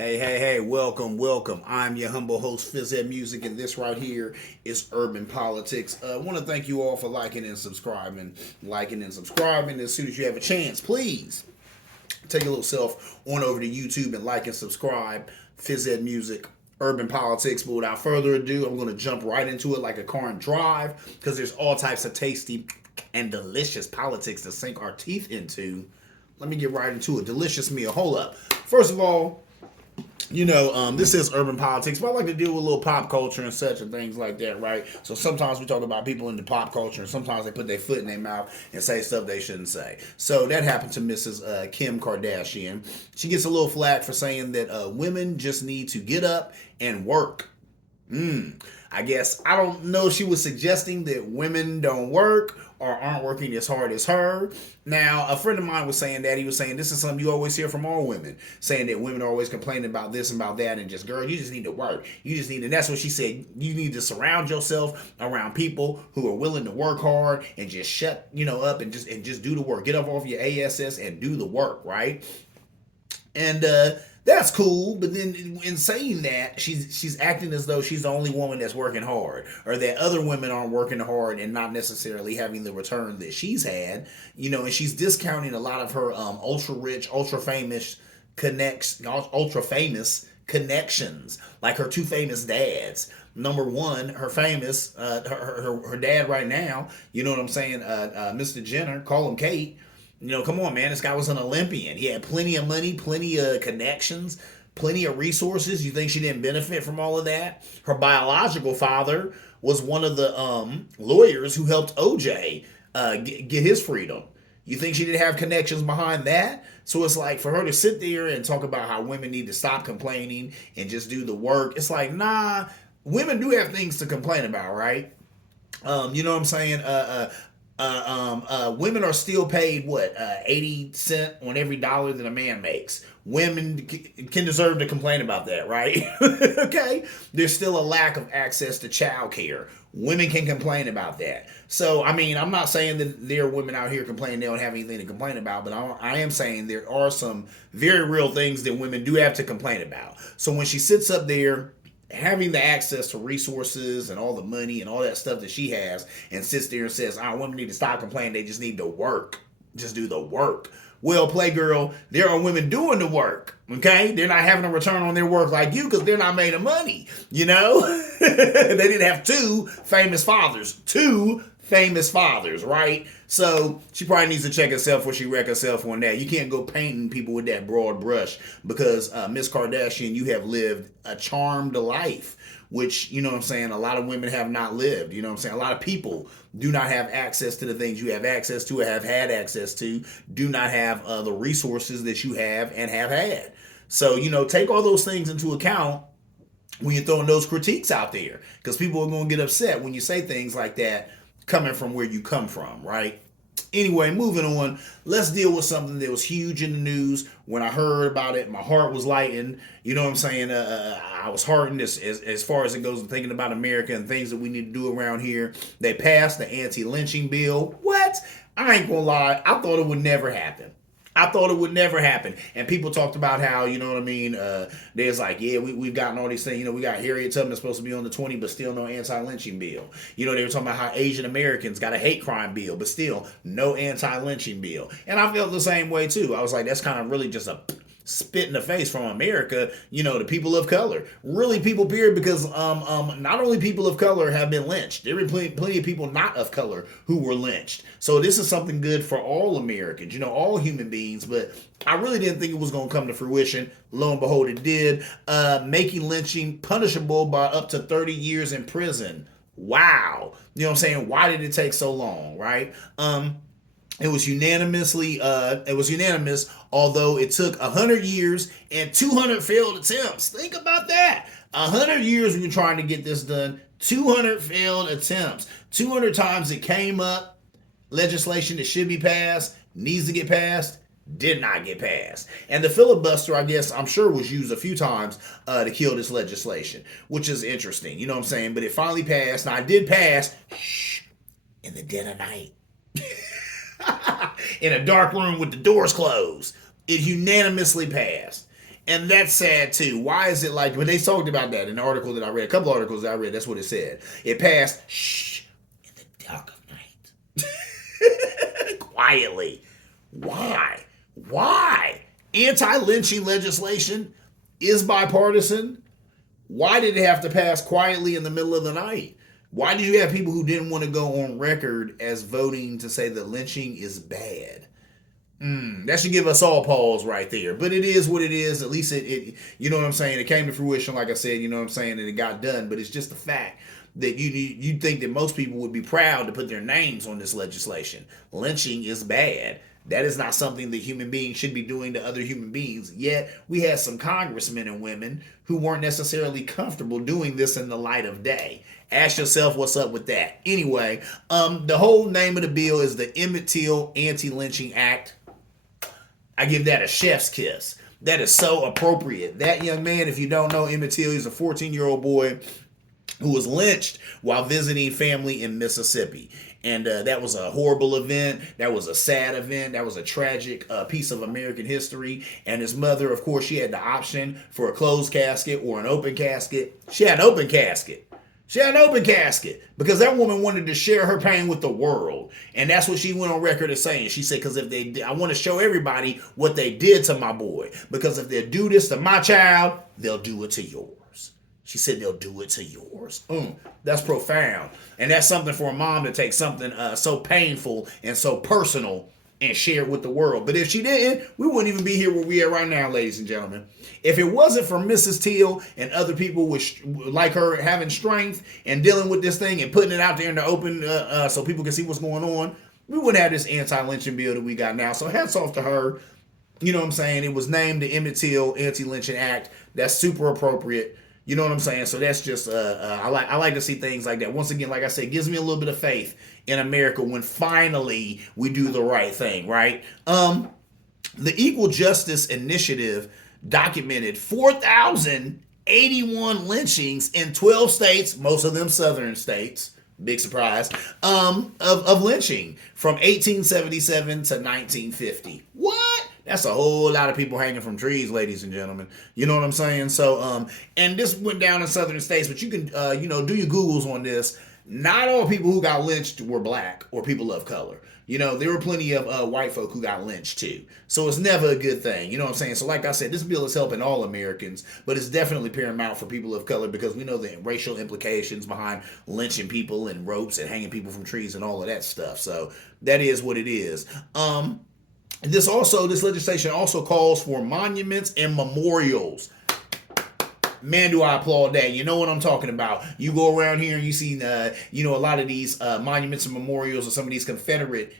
Hey, welcome. I'm your humble host, Phys Music, and this right here is Urban Politics. I want to thank you all for liking and subscribing. As soon as you have a chance, please take a little self on over to YouTube and like and subscribe. Phys Music, Urban Politics. But without further ado, I'm going to jump right into it like a car and drive because there's all types of tasty and delicious politics to sink our teeth into. Let me get right into it. Delicious meal. Hold up. First of all, this is urban politics, but I like to deal with a little pop culture and such and things like that, right? So sometimes we talk about people into pop culture, and sometimes they put their foot in their mouth and say stuff they shouldn't say. So that happened to Mrs. Kim Kardashian. She gets a little flack for saying that women just need to get up and work. I guess I don't know if she was suggesting that women don't work or aren't working as hard as her. Now, a friend of mine was saying that. He was saying this is something you always hear from all women, saying that women are always complaining about this and about that, and just, girl, you just need to work. You just need, and that's what she said. You need to surround yourself around people who are willing to work hard and just shut, up and just do the work. Get up off your ass and do the work, right? And that's cool, but then in saying that, she's acting as though she's the only woman that's working hard, or that other women aren't working hard and not necessarily having the return that she's had, and she's discounting a lot of her ultra rich, ultra famous connections, like her two famous dads. Number one, her famous, her dad right now, you know what I'm saying, Mr. Jenner, call him Kate. Come on, man. This guy was an Olympian. He had plenty of money, plenty of connections, plenty of resources. You think she didn't benefit from all of that? Her biological father was one of the lawyers who helped OJ get his freedom. You think she didn't have connections behind that? So it's like for her to sit there and talk about how women need to stop complaining and just do the work. It's like, nah, women do have things to complain about, right? You know what I'm saying? Women are still paid 80 cents on every dollar that a man makes. Women can deserve to complain about that, right? Okay, there's still a lack of access to child care. Women can complain about that. So I mean, I'm not saying that there are women out here complaining they don't have anything to complain about, but I am saying there are some very real things that women do have to complain about. So when she sits up there having the access to resources and all the money and all that stuff that she has and sits there and says, women need to stop complaining, they just need to work. Just do the work. Well, Playgirl, there are women doing the work, okay? They're not having a return on their work like you because they're not made of money, They didn't have two famous fathers, right? So she probably needs to check herself before she wreck herself on that. You can't go painting people with that broad brush because Miss Kardashian, you have lived a charmed life, which, a lot of women have not lived. A lot of people do not have access to the things you have access to or have had access to, do not have the resources that you have and have had. So, take all those things into account when you're throwing those critiques out there because people are going to get upset when you say things like that coming from where you come from, right? Anyway, moving on, let's deal with something that was huge in the news. When I heard about it, my heart was lightened. You know what I'm saying? I was heartened as far as it goes thinking about America and things that we need to do around here. They passed the anti-lynching bill. What? I ain't gonna lie. I thought it would never happen. And people talked about how, there's like, yeah, we've gotten all these things. We got Harriet Tubman that's supposed to be on the 20, but still no anti-lynching bill. They were talking about how Asian Americans got a hate crime bill, but still no anti-lynching bill. And I felt the same way too. I was like, that's kind of really just a spit in the face from America, the people of color. Really people, period, because not only people of color have been lynched, there were plenty of people not of color who were lynched. So this is something good for all Americans, all human beings, but I really didn't think it was going to come to fruition. Lo and behold, it did. Making lynching punishable by up to 30 years in prison. Wow. You know what I'm saying? Why did it take so long, right? It was unanimous, although it took 100 years and 200 failed attempts. Think about that. 100 years we were trying to get this done. 200 failed attempts. 200 times it came up. Legislation that should be passed, needs to get passed, did not get passed. And the filibuster, I guess, I'm sure was used a few times to kill this legislation, which is interesting. You know what I'm saying? But it finally passed. Now, it did pass in the dead of night. In a dark room with the doors closed. It unanimously passed. And that's sad too. Why is it like when they talked about that in the article that I read, a couple articles that I read, that's what it said. It passed in the dark of night. Quietly. Why? Why? Anti-lynching legislation is bipartisan. Why did it have to pass quietly in the middle of the night? Why did you have people who didn't want to go on record as voting to say that lynching is bad? That should give us all pause right there. But it is what it is. At least it you know what I'm saying? It came to fruition, like I said, you know what I'm saying, and it got done. But it's just the fact that you think that most people would be proud to put their names on this legislation. Lynching is bad. That is not something that human beings should be doing to other human beings. Yet we had some congressmen and women who weren't necessarily comfortable doing this in the light of day. Ask yourself what's up with that. Anyway, the whole name of the bill is the Emmett Till Anti-Lynching Act. I give that a chef's kiss. That is so appropriate. That young man, if you don't know Emmett Till, he's a 14-year-old boy who was lynched while visiting family in Mississippi. And that was a horrible event. That was a sad event. That was a tragic piece of American history. And his mother, of course, she had the option for a closed casket or an open casket. She had an open casket. She had an open casket because that woman wanted to share her pain with the world. And that's what she went on record as saying. She said, because I want to show everybody what they did to my boy. Because if they do this to my child, they'll do it to yours. She said they'll do it to yours. That's profound. And that's something for a mom to take something so painful and so personal and share it with the world. But if she didn't, we wouldn't even be here where we are right now, ladies and gentlemen. If it wasn't for Mrs. Till and other people like her having strength and dealing with this thing and putting it out there in the open so people can see what's going on, we wouldn't have this anti-lynching bill that we got now. So hats off to her. You know what I'm saying? It was named the Emmett Till Anti-Lynching Act. That's super appropriate. You know what I'm saying? So that's just I like to see things like that. Once again, like I said, it gives me a little bit of faith in America when finally we do the right thing, right? The Equal Justice Initiative documented 4,081 lynchings in 12 states, most of them southern states. Big surprise, of lynching from 1877 to 1950. What? That's a whole lot of people hanging from trees, ladies and gentlemen. You know what I'm saying? So, and this went down in southern states, but you can, do your Googles on this. Not all people who got lynched were black or people of color. You know, there were plenty of white folk who got lynched too. So it's never a good thing. You know what I'm saying? So like I said, this bill is helping all Americans, but it's definitely paramount for people of color because we know the racial implications behind lynching people and ropes and hanging people from trees and all of that stuff. So that is what it is. This legislation also calls for monuments and memorials. Man, do I applaud that. You know what I'm talking about. You go around here and you see, a lot of these monuments and memorials of some of these Confederate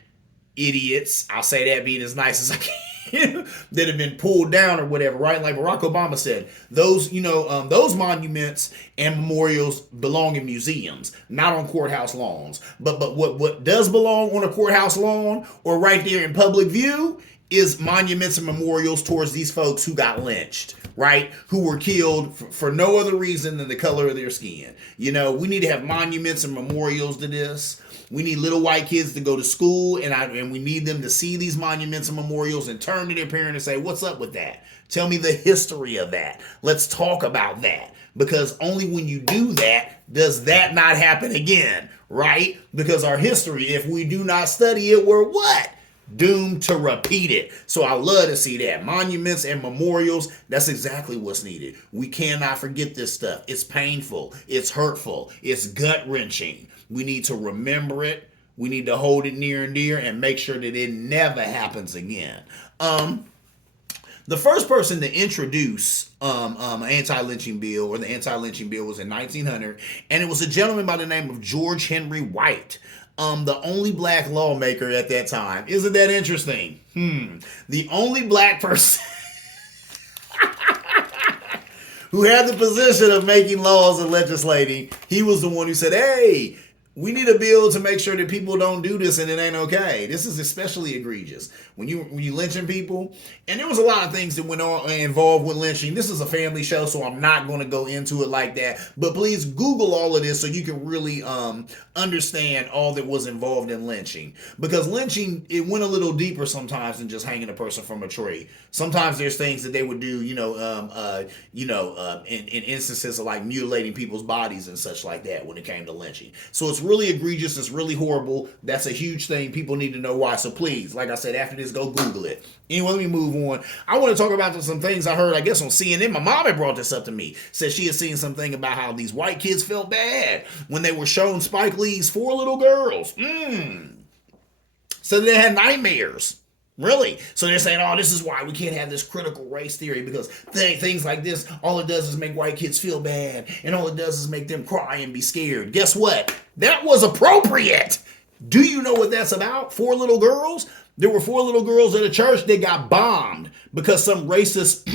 idiots, I'll say that being as nice as I can, that have been pulled down or whatever, right? Like Barack Obama said, those monuments and memorials belong in museums, not on courthouse lawns. But what does belong on a courthouse lawn or right there in public view is monuments and memorials towards these folks who got lynched, right? Who were killed for no other reason than the color of their skin. You know, we need to have monuments and memorials to this. We need little white kids to go to school and we need them to see these monuments and memorials and turn to their parent and say, what's up with that? Tell me the history of that. Let's talk about that. Because only when you do that, does that not happen again, right? Because our history, if we do not study it, we're what? Doomed to repeat it. So I love to see that. Monuments and memorials, that's exactly what's needed. We cannot forget this stuff. It's painful. It's hurtful. It's gut-wrenching. We need to remember it. We need to hold it near and dear and make sure that it never happens again. The first person to introduce an anti-lynching bill or the anti-lynching bill was in 1900, and it was a gentleman by the name of George Henry White. The only black lawmaker at that time. Isn't that interesting? The only black person who had the position of making laws and legislating, he was the one who said, hey, We need a bill to make sure that people don't do this and it ain't okay. This is especially egregious when you lynching people. And there was a lot of things that went on involved with lynching. This is a family show, so I'm not going to go into it like that. But please Google all of this so you can really understand all that was involved in lynching. Because lynching, it went a little deeper sometimes than just hanging a person from a tree. Sometimes there's things that they would do, in instances of like mutilating people's bodies and such like that when it came to lynching. So it's really egregious. It's really horrible. That's a huge thing. People need to know why. So please, like I said, after this, go Google it. Anyway, let me move on. I want to talk about some things I heard, I guess, on CNN. My mom had brought this up to me. Said she had seen something about how these white kids felt bad when they were shown Spike Lee's Four Little Girls. So they had nightmares. Really? So they're saying, oh, this is why we can't have this critical race theory because things like this, all it does is make white kids feel bad and all it does is make them cry and be scared. Guess what? That was appropriate. Do you know what that's about? Four little girls? There were four little girls at a church that got bombed because some racist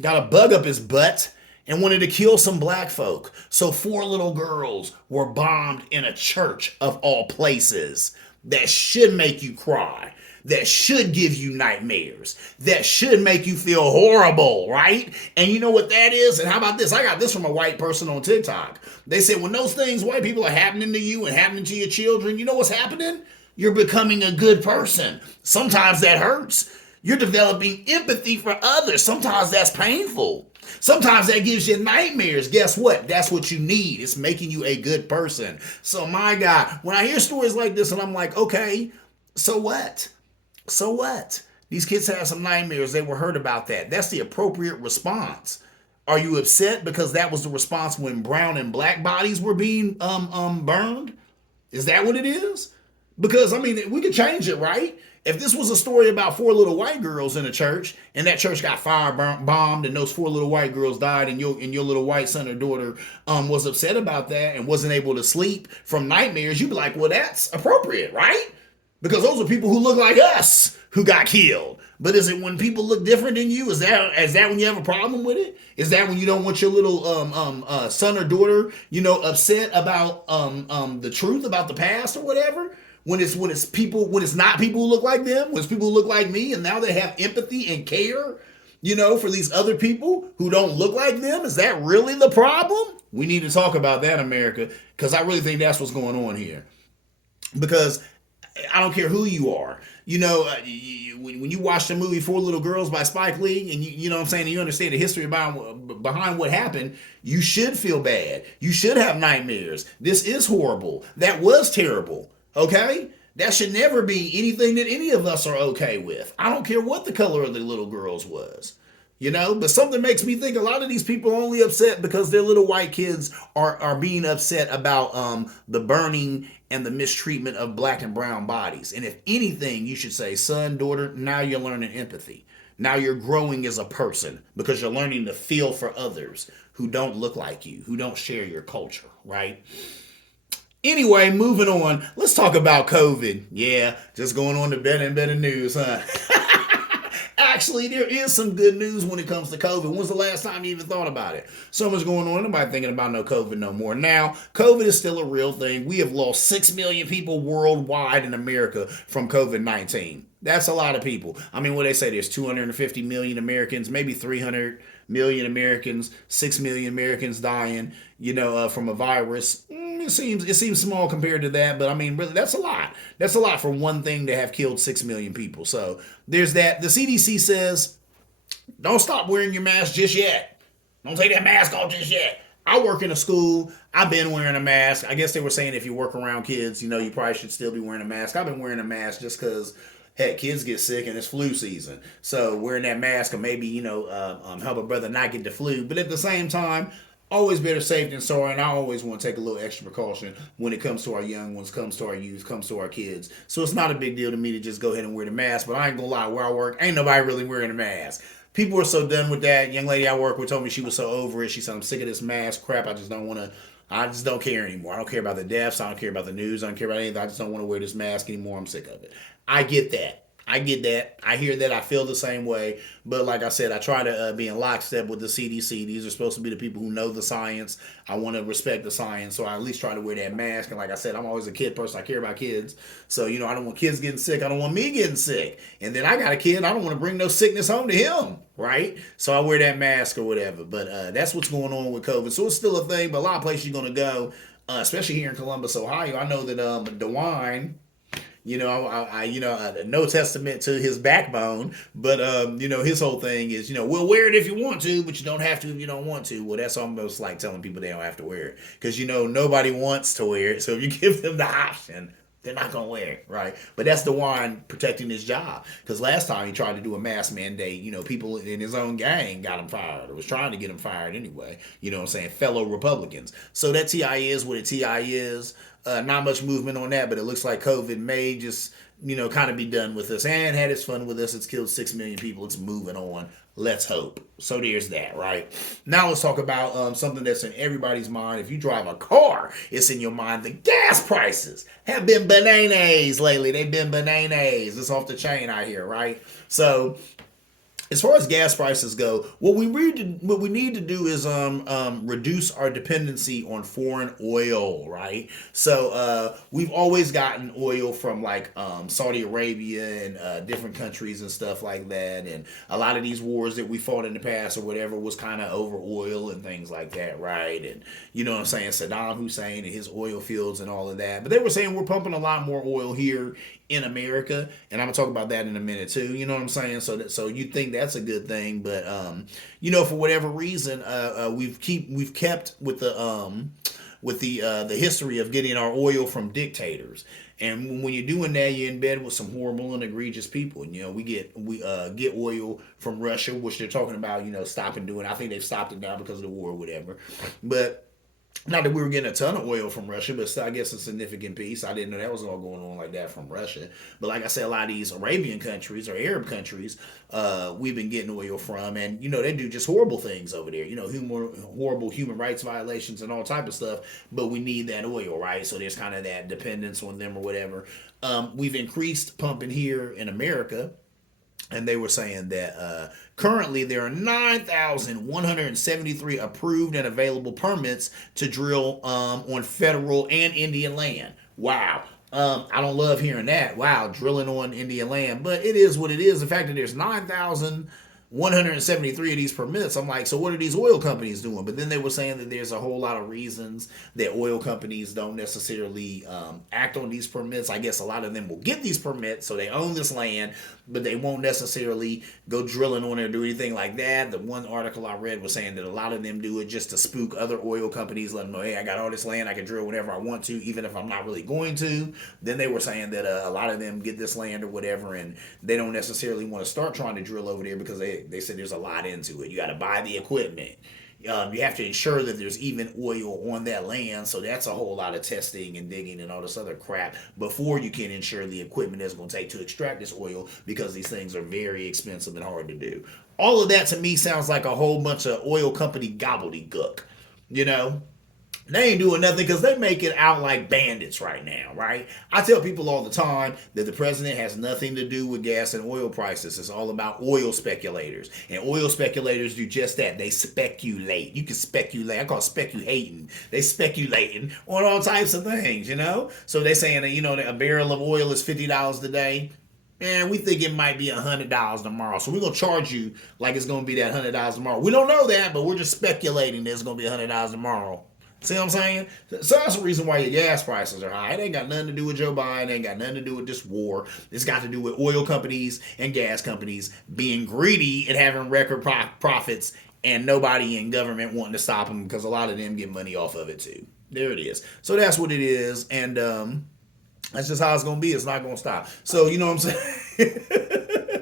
got a bug up his butt and wanted to kill some black folk. So four little girls were bombed in a church of all places. That should make you cry. That should give you nightmares. That should make you feel horrible, right? And you know what that is? And how about this? I got this from a white person on TikTok. They said when those things, white people, are happening to you and happening to your children, you know what's happening? You're becoming a good person. Sometimes that hurts. You're developing empathy for others. Sometimes that's painful. Sometimes that gives you nightmares. Guess what? That's what you need. It's making you a good person. So my God, when I hear stories like this and I'm like, okay, so what? So what? These kids had some nightmares. They were hurt about that. That's the appropriate response. Are you upset because that was the response when brown and black bodies were being burned? Is that what it is? Because I mean, we could change it, right? If this was a story about four little white girls in a church and that church got bombed and those four little white girls died and your little white son or daughter was upset about that and wasn't able to sleep from nightmares, you'd be like, well, that's appropriate, right? Because those are people who look like us who got killed. But is it when people look different than you? Is that when you have a problem with it? Is that when you don't want your little son or daughter, upset about the truth about the past or whatever? When it's not people who look like them, when it's people who look like me, and now they have empathy and care, for these other people who don't look like them? Is that really the problem? We need to talk about that, America, because I really think that's what's going on here. Because I don't care who you are. When you watch the movie Four Little Girls by Spike Lee and you know what I'm saying, and you understand the history behind what happened, you should feel bad. You should have nightmares. This is horrible. That was terrible. Okay? That should never be anything that any of us are okay with. I don't care what the color of the little girls was. But something makes me think a lot of these people are only upset because their little white kids are being upset about the burning and the mistreatment of black and brown bodies. And if anything, you should say, son, daughter, now you're learning empathy. Now you're growing as a person because you're learning to feel for others who don't look like you, who don't share your culture, right? Anyway, moving on. Let's talk about COVID. Yeah, just going on to better and better news, huh? Actually, there is some good news when it comes to COVID. When's the last time you even thought about it? So much going on. Nobody thinking about no COVID no more. Now, COVID is still a real thing. We have lost 6 million people worldwide in America from COVID-19. That's a lot of people. I mean, what they say, there's 250 million Americans, maybe 300 million Americans, 6 million Americans dying, from a virus. It seems small compared to that, but I mean, really, that's a lot. That's a lot for one thing to have killed 6 million people. So there's that. The CDC says, don't stop wearing your mask just yet. Don't take that mask off just yet. I work in a school. I've been wearing a mask. I guess they were saying if you work around kids, you probably should still be wearing a mask. I've been wearing a mask just because, heck, kids get sick and it's flu season. So wearing that mask or maybe, help a brother not get the flu. But at the same time, always better safe than sorry, and I always want to take a little extra precaution when it comes to our young ones, comes to our youth, comes to our kids. So it's not a big deal to me to just go ahead and wear the mask, but I ain't gonna lie, where I work, ain't nobody really wearing a mask. People are so done with that. Young lady I work with told me she was so over it. She said, I'm sick of this mask crap. I just don't care anymore. I don't care about the deaths. I don't care about the news. I don't care about anything. I just don't want to wear this mask anymore. I'm sick of it. I get that. I get that. I hear that. I feel the same way. But like I said, I try to be in lockstep with the CDC. These are supposed to be the people who know the science. I want to respect the science, so I at least try to wear that mask. And like I said, I'm always a kid person. I care about kids. So, I don't want kids getting sick. I don't want me getting sick. And then I got a kid. I don't want to bring no sickness home to him, right? So I wear that mask or whatever. But that's what's going on with COVID. So it's still a thing, but a lot of places you're going to go, especially here in Columbus, Ohio. I know that DeWine, no testament to his backbone, but his whole thing is, we'll wear it if you want to, but you don't have to if you don't want to. Well, that's almost like telling people they don't have to wear it because nobody wants to wear it. So if you give them the option, they're not gonna wear it, right? But that's DeWine protecting his job because last time he tried to do a mask mandate, people in his own gang got him fired or was trying to get him fired anyway. You know what I'm saying? Fellow Republicans. So that TI is what a TI is. Not much movement on that, but it looks like COVID may just, kind of be done with us and had its fun with us. It's killed 6 million people. It's moving on. Let's hope. So there's that, right? Now let's talk about something that's in everybody's mind. If you drive a car, it's in your mind. The gas prices have been bananas lately. They've been bananas. It's off the chain out here, right? So as far as gas prices go, what we need to do is reduce our dependency on foreign oil, right? So we've always gotten oil from like Saudi Arabia and different countries and stuff like that, and a lot of these wars that we fought in the past or whatever was kind of over oil and things like that, right? And you know what I'm saying, Saddam Hussein and his oil fields and all of that. But they were saying we're pumping a lot more oil here in America, and I'm gonna talk about that in a minute too. You know what I'm saying? So you think that's a good thing, but for whatever reason, we've kept with the history of getting our oil from dictators. And when you're doing that, you're in bed with some horrible and egregious people. We get oil from Russia, which they're talking about, stopping doing. I think they've stopped it now because of the war or whatever. But not that we were getting a ton of oil from Russia, but still, I guess a significant piece. I didn't know that was all going on like that from Russia. But like I said, a lot of these Arabian countries or Arab countries, we've been getting oil from, and they do just horrible things over there. Horrible human rights violations and all type of stuff. But we need that oil, right? So there's kind of that dependence on them or whatever. We've increased pumping here in America. And they were saying that currently there are 9,173 approved and available permits to drill on federal and Indian land. Wow. I don't love hearing that. Wow, drilling on Indian land. But it is what it is. The fact that there's 9,173 of these permits, I'm like, so what are these oil companies doing? But then they were saying that there's a whole lot of reasons that oil companies don't necessarily act on these permits. I guess a lot of them will get these permits, so they own this land, but they won't necessarily go drilling on it or do anything like that. The one article I read was saying that a lot of them do it just to spook other oil companies, let them know, hey, I got all this land, I can drill whenever I want to, even if I'm not really going to. Then they were saying that a lot of them get this land or whatever, and they don't necessarily want to start trying to drill over there because they said there's a lot into it. You got to buy the equipment. You have to ensure that there's even oil on that land, so that's a whole lot of testing and digging and all this other crap before you can ensure the equipment is going to take to extract this oil, because these things are very expensive and hard to do. All of that to me sounds like a whole bunch of oil company gobbledygook. They ain't doing nothing because they make it out like bandits right now, right? I tell people all the time that the president has nothing to do with gas and oil prices. It's all about oil speculators. And oil speculators do just that. They speculate. You can speculate. I call it speculating. They speculating on all types of things, So they're saying that, a barrel of oil is $50 today. And we think it might be $100 tomorrow. So we're going to charge you like it's going to be that $100 tomorrow. We don't know that, but we're just speculating that it's going to be $100 tomorrow. See what I'm saying? So that's the reason why your gas prices are high. It ain't got nothing to do with Joe Biden. It ain't got nothing to do with this war. It's got to do with oil companies and gas companies being greedy and having record profits, and nobody in government wanting to stop them because a lot of them get money off of it too. There it is. So that's what it is. And that's just how it's going to be. It's not going to stop. So, you know what I'm saying?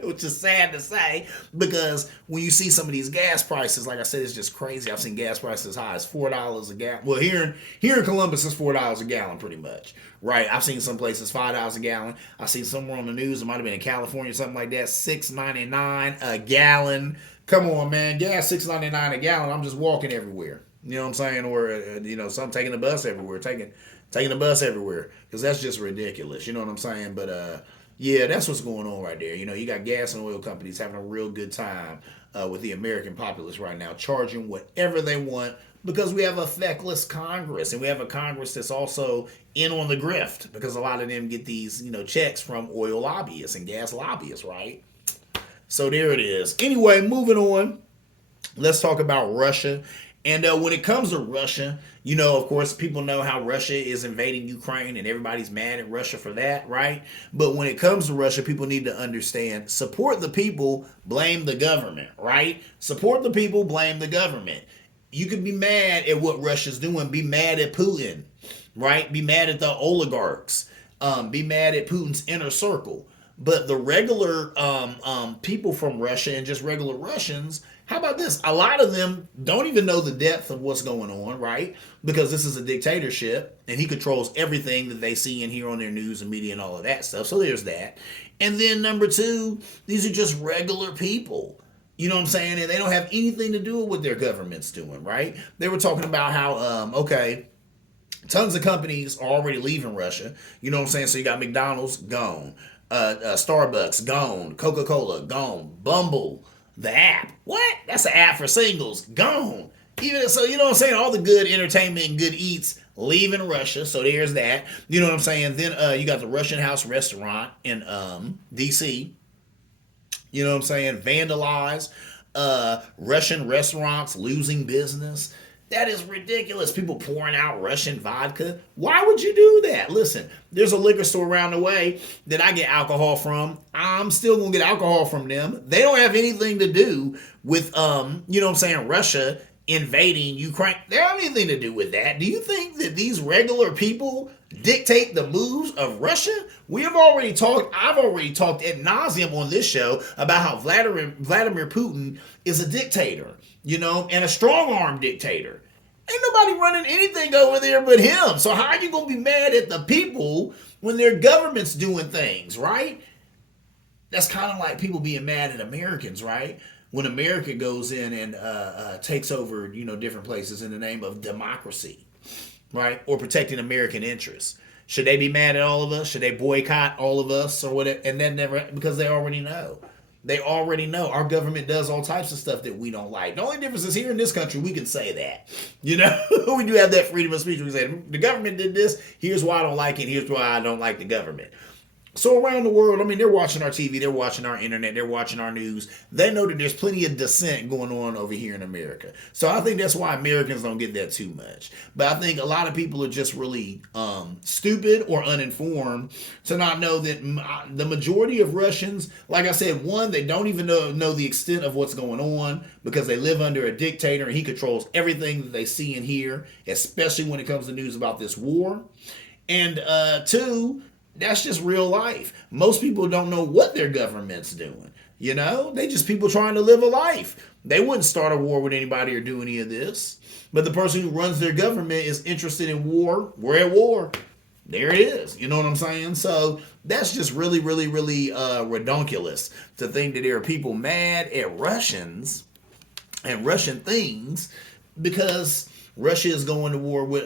Which is sad to say, because when you see some of these gas prices, like I said, it's just crazy. I've seen gas prices as high as $4 a gallon. Well, here in Columbus, it's $4 a gallon pretty much, right? I've seen some places $5 a gallon. I seen somewhere on the news, it might have been in California, something like that, $6.99 a gallon. Come on, man, gas $6.99 a gallon. I'm just walking everywhere. You know what I'm saying? Or so I'm taking the bus everywhere, taking the bus everywhere, because that's just ridiculous. You know what I'm saying? But Yeah, that's what's going on right there. You got gas and oil companies having a real good time with the American populace right now, charging whatever they want because we have a feckless Congress, and we have a Congress that's also in on the grift because a lot of them get these, checks from oil lobbyists and gas lobbyists, right? So there it is. Anyway, moving on. Let's talk about Russia. And when it comes to Russia, of course, people know how Russia is invading Ukraine and everybody's mad at Russia for that, right? But when it comes to Russia, people need to understand support the people, blame the government, right? Support the people, blame the government. You could be mad at what Russia's doing, be mad at Putin, right? Be mad at the oligarchs, be mad at Putin's inner circle. But the regular people from Russia and just regular Russians, how about this? A lot of them don't even know the depth of what's going on, right? Because this is a dictatorship and he controls everything that they see and hear on their news and media and all of that stuff. So there's that. And then number two, these are just regular people. You know what I'm saying? And they don't have anything to do with what their government's doing, right? They were talking about how, tons of companies are already leaving Russia. You know what I'm saying? So you got McDonald's, gone. Starbucks, gone. Coca-Cola, gone. Bumble, the app. What? That's an app for singles. Gone. Even so, you know what I'm saying? All the good entertainment and good eats leaving Russia. So there's that. You know what I'm saying? Then you got the Russian House restaurant in DC. You know what I'm saying? Vandalized. Russian restaurants losing business. That is ridiculous. People pouring out Russian vodka. Why would you do that? Listen, there's a liquor store around the way that I get alcohol from. I'm still going to get alcohol from them. They don't have anything to do with, Russia invading Ukraine. They don't have anything to do with that. Do you think that these regular people dictate the moves of Russia? I've already talked ad nauseum on this show about how Vladimir Putin is a dictator, and a strong-arm dictator. Ain't nobody running anything over there but him. So how are you going to be mad at the people when their government's doing things, right? That's kind of like people being mad at Americans, right? When America goes in and takes over, different places in the name of democracy, right? Or protecting American interests. Should they be mad at all of us? Should they boycott all of us or whatever? And then never, because they already know. They already know our government does all types of stuff that we don't like. The only difference is here in this country, we can say that. We do have that freedom of speech. We say, the government did this. Here's why I don't like it. Here's why I don't like the government. So around the world, they're watching our TV, they're watching our internet, they're watching our news. They know that there's plenty of dissent going on over here in America. So I think that's why Americans don't get that too much. But I think a lot of people are just really stupid or uninformed to not know that the majority of Russians, like I said, one, they don't even know the extent of what's going on because they live under a dictator and he controls everything that they see and hear, especially when it comes to news about this war. And two, that's just real life. Most people don't know what their government's doing. They just people trying to live a life. They wouldn't start a war with anybody or do any of this. But the person who runs their government is interested in war. We're at war. There it is. You know what I'm saying? So that's just really, really, really redonkulous to think that there are people mad at Russians and Russian things because Russia is going to war with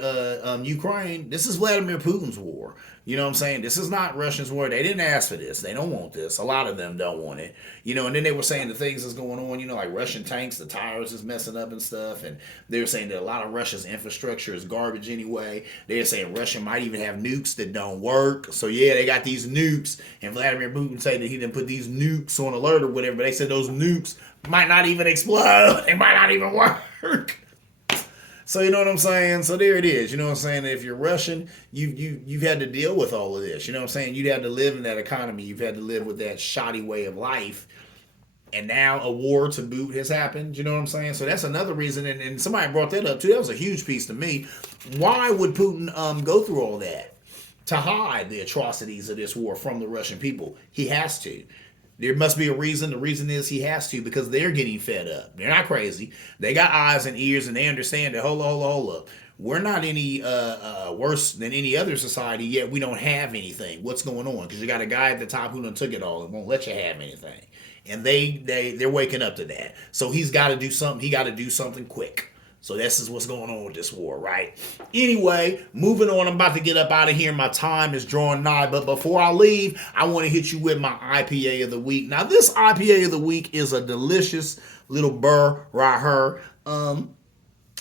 Ukraine. This is Vladimir Putin's war. You know what I'm saying? This is not Russia's war. They didn't ask for this. They don't want this. A lot of them don't want it. And then they were saying the things that's going on, like Russian tanks, the tires is messing up and stuff. And they were saying that a lot of Russia's infrastructure is garbage anyway. They were saying Russia might even have nukes that don't work. So yeah, they got these nukes. And Vladimir Putin said that he didn't put these nukes on alert or whatever. But they said those nukes might not even explode. They might not even work. So you know what I'm saying? So there it is. You know what I'm saying? If you're Russian, you've had to deal with all of this. You know what I'm saying? You've had to live in that economy. You've had to live with that shoddy way of life. And now a war to boot has happened. You know what I'm saying? So that's another reason. And somebody brought that up too. That was a huge piece to me. Why would Putin go through all that? To hide the atrocities of this war from the Russian people. He has to. There must be a reason. The reason is he has to because they're getting fed up. They're not crazy. They got eyes and ears and they understand that, hold up. We're not any worse than any other society, yet we don't have anything. What's going on? Because you got a guy at the top who done took it all and won't let you have anything. And they're waking up to that. So he's got to do something. He got to do something quick. So this is what's going on with this war, right? Anyway, moving on. I'm about to get up out of here. My time is drawing nigh. But before I leave, I want to hit you with my IPA of the week. Now, this IPA of the week is a delicious little burr right here.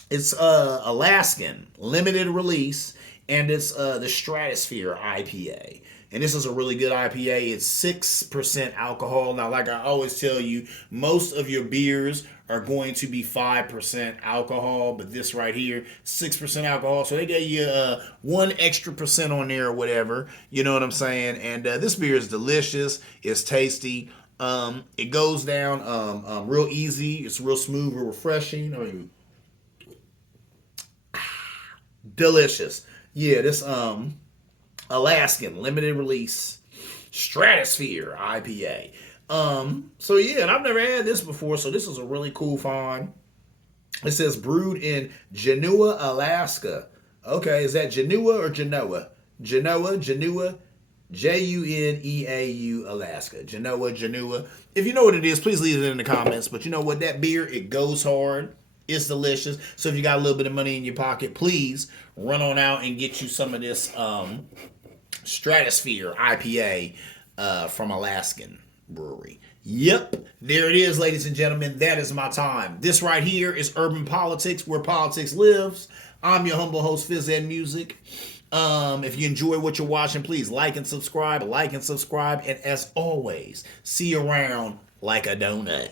It's Alaskan, limited release, and it's the Stratosphere IPA. And this is a really good IPA. It's 6% alcohol. Now, like I always tell you, most of your beers are going to be 5% alcohol, but this right here, 6% alcohol. So they gave you 1 extra percent on there or whatever. You know what I'm saying? And this beer is delicious. It's tasty. It goes down real easy. It's real smooth, real refreshing. I mean, delicious. Yeah, this Alaskan limited release Stratosphere IPA. So yeah, and I've never had this before, so this is a really cool find. It says brewed in Genoa, Alaska. Okay, is that Genoa or Genoa? Genoa, Juneau, Alaska. Genoa. If you know what it is, please leave it in the comments. But you know what? That beer, it goes hard. It's delicious. So if you got a little bit of money in your pocket, please run on out and get you some of this Stratosphere IPA from Alaskan Brewery. Yep, there it is, ladies and gentlemen. That is my time. This right here is Urban Politics, where politics lives. I'm your humble host, Fizz Ed Music. If you enjoy what you're watching, please like and subscribe. And as always, see you around like a donut.